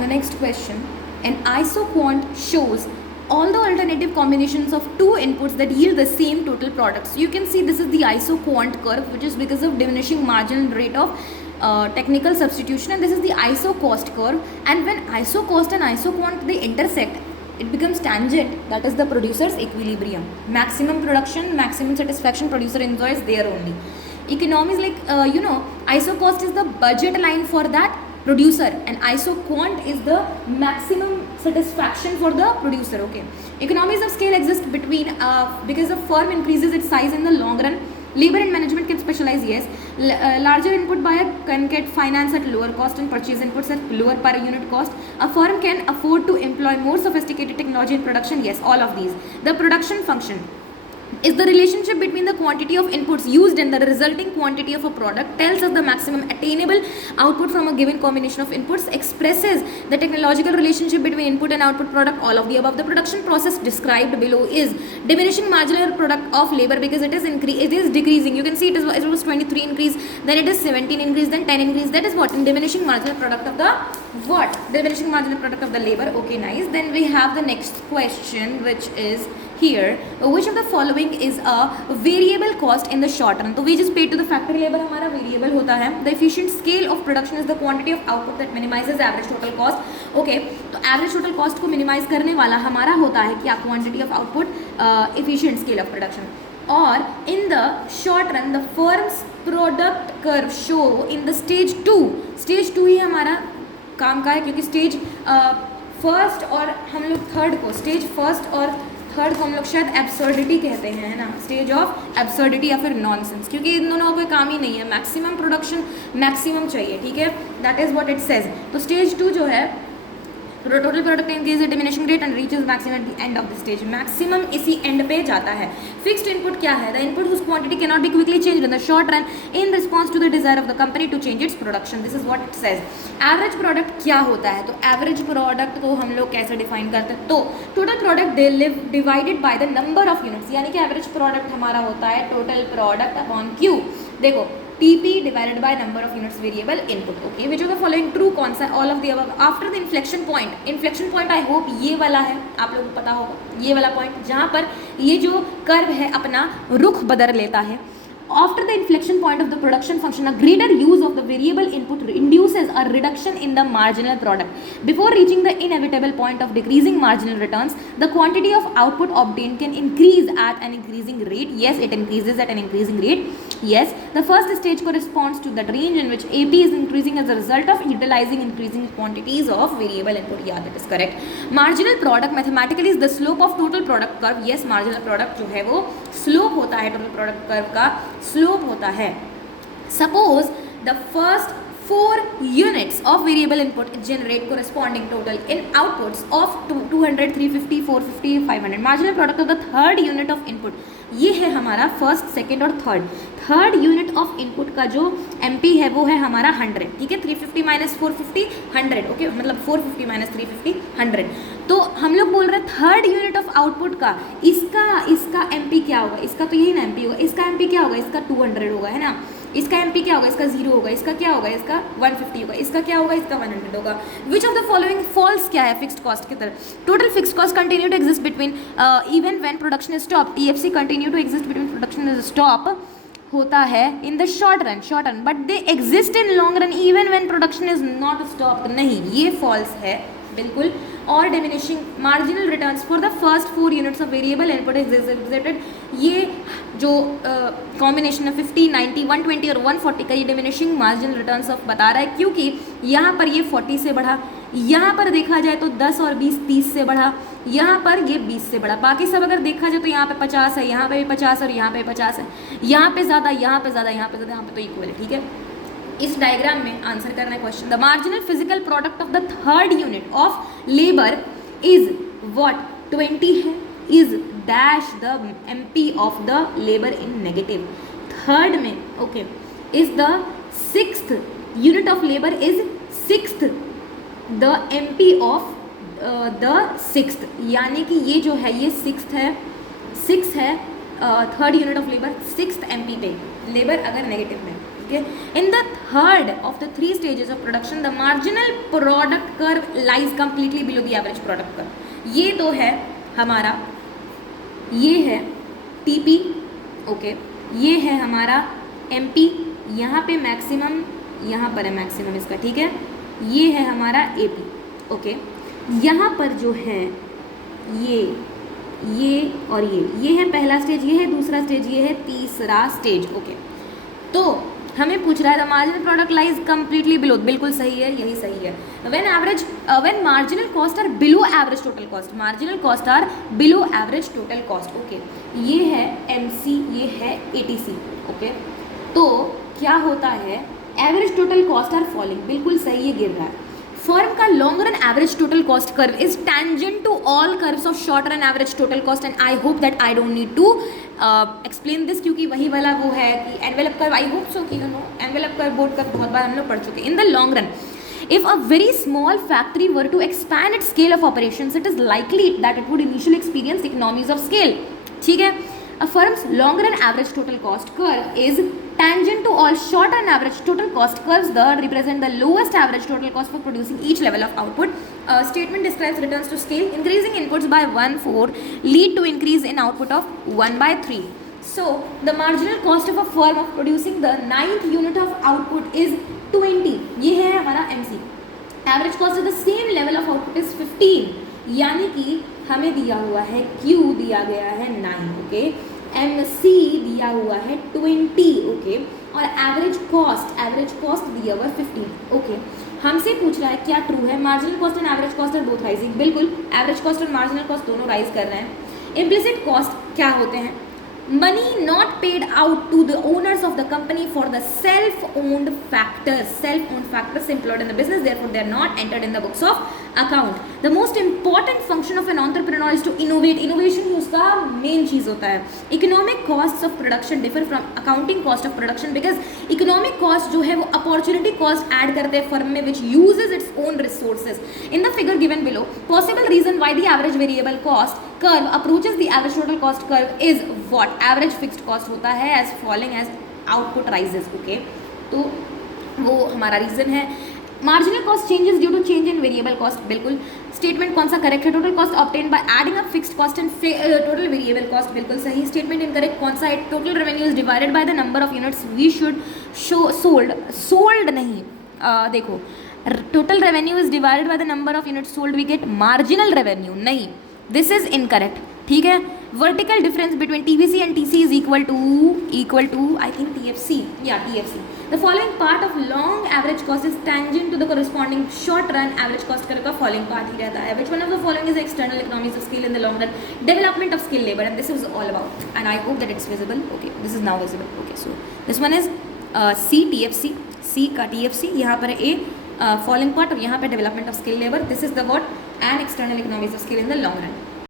The next question, an isoquant shows all the alternative combinations of two inputs that yield the same total product. So you can see this is the isoquant curve, which is because of diminishing marginal rate of technical substitution, and this is the isocost curve. And when isocost and isoquant they intersect, it becomes tangent, that is the producer's equilibrium. Maximum production, maximum satisfaction producer enjoys there only. Economies like isocost is the budget line for that producer, and isoquant is the maximum satisfaction for the producer. Okay, economies of scale exist between because a firm increases its size in the long run. Labor and management can specialize, yes. Larger input buyer can get finance at lower cost and purchase inputs at lower per unit cost. A firm can afford to employ more sophisticated technology in production, yes, all of these. The production function is the relationship between the quantity of inputs used and the resulting quantity of a product, tells us the maximum attainable output from a given combination of inputs, expresses the technological relationship between input and output product, all of the above. The production process described below is diminishing marginal product of labor because it is decreasing. You can see it was 23 increase, then it is 17 increase, then 10 increase. That is what? In diminishing marginal product of the what? Diminishing marginal product of the labor. Okay, nice. Then we have the next question, which is here, which of the following is a variable cost in the short run? तो wages paid to the factory labor हमारा variable होता है. The efficient scale of production is the quantity of output that minimizes average total cost. Okay, तो average total cost को minimize करने वाला हमारा होता है क्या? Quantity of output, efficient scale of production. और in the short run, the firm's product curve show in the stage 2. Stage 2 ही हमारा काम का है, क्योंकि स्टेज फर्स्ट और हम लोग थर्ड को, स्टेज फर्स्ट और थर्ड को हम लोग शायद एब्सर्डिटी कहते हैं, है ना, स्टेज ऑफ एब्सर्डिटी या फिर नॉनसेंस, क्योंकि इन दोनों का कोई काम ही नहीं है. मैक्सिमम प्रोडक्शन मैक्सिमम चाहिए, ठीक है, that is what it says. तो स्टेज 2 जो है, total product increase diminishing rate and reaches maximum at the end of the stage. Maximum इसी एंड पे जाता है. फिक्स्ड इनपुट क्या है? The input whose quantity can not be quickly change in the short run in response to the desire of the company to change its production. This is what it says. Average product क्या होता है? तो average product को हम लोग कैसे define करते हैं? तो total product they live divided by the number of units, यानी कि एवरेज प्रोडक्ट हमारा होता है टोटल प्रोडक्ट अपॉन क्यू. देखो, TP divided by number of units variable input. Okay, which of the following true? कौन सा? All of the above. After the inflection point I hope ये वाला है, आप लोगों को पता होगा, ये वाला पॉइंट जहाँ पर ये जो कर्व है अपना रुख बदल लेता है. After the inflection point of the production function, a greater use of the variable input induces a reduction in the marginal product. Before reaching the inevitable point of decreasing marginal returns, the quantity of output obtained can increase at an increasing rate. Yes, it increases at an increasing rate. Yes, the first stage corresponds to that range in which AP is increasing as a result of utilizing increasing quantities of variable input. Yeah, that is correct. Marginal product mathematically is the slope of total product curve. Yes, marginal product जो है वो slope होता है, total product curve का slope होता है. Suppose the first 4 units of variable input generate corresponding total in outputs of 200, 350, 450, 500. Marginal product of the third unit of input, ये है हमारा फर्स्ट, सेकेंड और थर्ड यूनिट ऑफ इनपुट का जो MP है वो है हमारा 100. ठीक है, 350 माइनस 450 100. ओके, मतलब 450 माइनस 350 100. तो हम लोग बोल रहे हैं थर्ड यूनिट ऑफ आउटपुट का इसका MP क्या होगा? इसका तो यही ना MP होगा. इसका MP क्या होगा? इसका 200 होगा, है ना. इसका MP क्या होगा? इसका 0 होगा. इसका क्या होगा? इसका 150 होगा. इसका क्या होगा? इसका 100 होगा. Which of the following false क्या है फिक्स्ड कॉस्ट की तरह? Total fixed cost continue to exist between even when production is stop. TFC continue to exist between production is stop होता है in the short run, but they exist in long run even when production is not stop. नहीं, ये false है बिल्कुल. और diminishing marginal returns for the first 4 units of variable input is existed. ये जो combination है 50, 90, 120 और 140 का, ये डिमिनिशिंग मार्जिनल रिटर्न्स ऑफ बता रहा है, क्योंकि यहाँ पर ये 40 से बढ़ा, यहाँ पर देखा जाए तो 10 और 20 30 से बढ़ा, यहाँ पर ये 20 से बढ़ा. बाकी सब अगर देखा जाए तो यहाँ पे 50 है, यहाँ पे भी 50 और यहाँ पे 50 है, यहाँ पे ज़्यादा, यहाँ पे ज़्यादा, यहाँ पे ज़्यादा, यहाँ पे तो इक्वल है. ठीक है, इस डायग्राम में आंसर करना है question. The marginal physical product of the third unit of labour is what? 20 है, is dash the MP of the labour in negative. Third में okay is the sixth unit of labour is sixth the MP of the sixth, यानी कि ये जो है ये sixth है third unit of labour sixth MP पे labour अगर नेगेटिव में. ठीक है. In the third of the 3 stages of production the marginal product curve lies completely below the average product curve. ये तो है हमारा, ये है टीपी, ओके, ये है हमारा एमपी, यहाँ पे मैक्सिमम, यहाँ पर है मैक्सिमम इसका, ठीक है. ये है हमारा एपी, ओके. यहाँ पर जो है ये और ये है पहला स्टेज, ये है दूसरा स्टेज, ये है तीसरा स्टेज, ओके. तो हमें पूछ रहा है the marginal product lies completely below, बिल्कुल सही है, यही सही है. When marginal cost are below average total cost, marginal cost are below average total cost, okay. ये है एमसी, ये है एटीसी, ओके. तो क्या होता है, average total cost are falling, बिल्कुल सही, ये गिर रहा है. फर्म का long run average total cost curve is tangent to all curves of short run average total cost, and I hope that I don't need to explain this, क्योंकि वही वाला वो है कि envelope curve, I hope so कि you know envelope curve, board curve बहुत बार हम लोग पढ़ चुके. In the long run if a very small factory were to expand its scale of operations, it is likely that it would initially experience economies of scale, ठीक है. A firm's long run average total cost curve is tangent to all short run average total cost curves that represent the lowest average total cost for producing each level of output. Statement describes returns to scale. Increasing inputs by 1/4 lead to increase in output of 1/3. So the marginal cost of a firm of producing the 9th unit of output is 20. ये है हमारा MC. Average cost of the same level of output is 15. यानी कि हमें दिया हुआ है Q दिया गया है 9, ओके, MC दिया हुआ है 20, ओके, और एवरेज कॉस्ट दिया हुआ है 15, ओके. हमसे पूछ रहा है क्या ट्रू है, marginal cost and average cost are both rising, बिल्कुल, एवरेज कॉस्ट और मार्जिनल कॉस्ट दोनों राइज कर रहे हैं. इम्प्लिसिट कॉस्ट क्या होते हैं, money not paid out to the owners of the company for the self-owned factors employed in the business, therefore they are not entered in the books of account. The most important function of an entrepreneur is to innovate. Innovation ही उसका main चीज़ होता है. Economic costs of production differ from accounting cost of production because economic cost जो है वो opportunity cost add करते हैं firm में which uses its own resources. In the figure given below, possible reason why the average variable cost curve approaches the average total cost curve is what? Average fixed cost होता है as falling as output rises, okay. तो वो हमारा reason है. Marginal cost changes due to change in variable cost, बिल्कुल. Statement कौन सा correct है, total cost obtain by adding up fixed cost and total variable cost, बिल्कुल सही. स्टेटमेंट इनकरेक्ट कौन सा है, total revenue is divided by the number of units we should show sold नहीं, देखो, total revenue is divided by the number of units sold, we get marginal revenue, नहीं, this is incorrect, ठीक है. Vertical difference between TVC and TC is equal to I think TFC, या TFC. The following part of long average cost is tangent to the corresponding short run average cost curve का following part ही रहता है. Which one of the following is external economies of scale in the long run, development of skill labour, and this is all about, and I hope that it's visible, okay, this is now visible, okay. So this one is C TFC, C का TFC, यहाँ पर है A following part और यहाँ पे development of skill labour, this is the what, and external economies of scale in the long run.